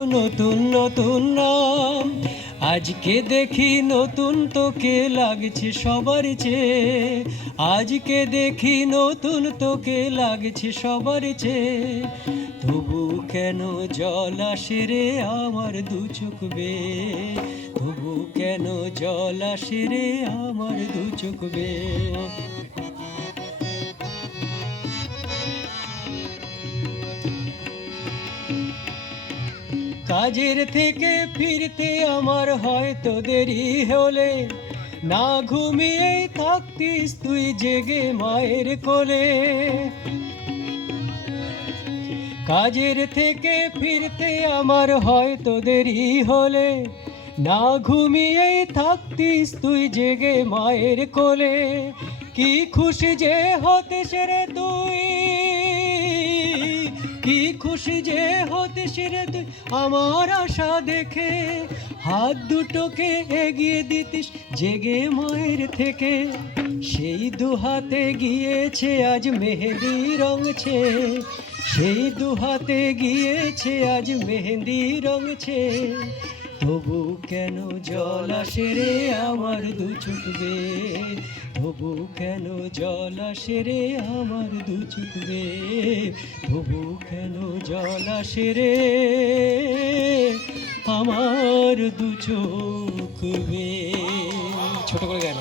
নতুন নতুন নাম আজকে দেখি নতুন তোকে লাগছে সবার চেয়ে। আজকে দেখি নতুন তোকে লাগছে সবার চেয়ে। তবু কেন জল আসে রে আমার দু চোখ বেয়ে। তবু কেন জল আসে রে আমার দু চোখ বেয়ে। কাজের থেকে ফিরতে আমার হয়তো দেরি হলে, না ঘুমিয়েই থাকতিস তুই জেগে মায়ের কোলে। কাজের থেকে ফিরতে আমার হয়তো দেরি হলে, না ঘুমিয়েই থাকতিস তুই জেগে মায়ের কোলে। কি খুশি যে হতিস রে তুই, কি খুশি যে হতিস রে তুই আমার আশা দেখে। হাত দুটোকে এগিয়ে দিতিস জেগে মায়ের থেকে। সেই দু হাতে গিয়েছে আজ মেহেদি রঙছে। সেই দু হাতে গিয়েছে আজ মেহেদি রঙছে। তবু কেন জল আসে রে আমার দু চোখ বেয়ে। তবু কেন জল আসে রে আমার দু চোখ বেয়ে। তবু কেন জল আসে রে আমার দু চোখ বেয়ে। ছোট করে গান।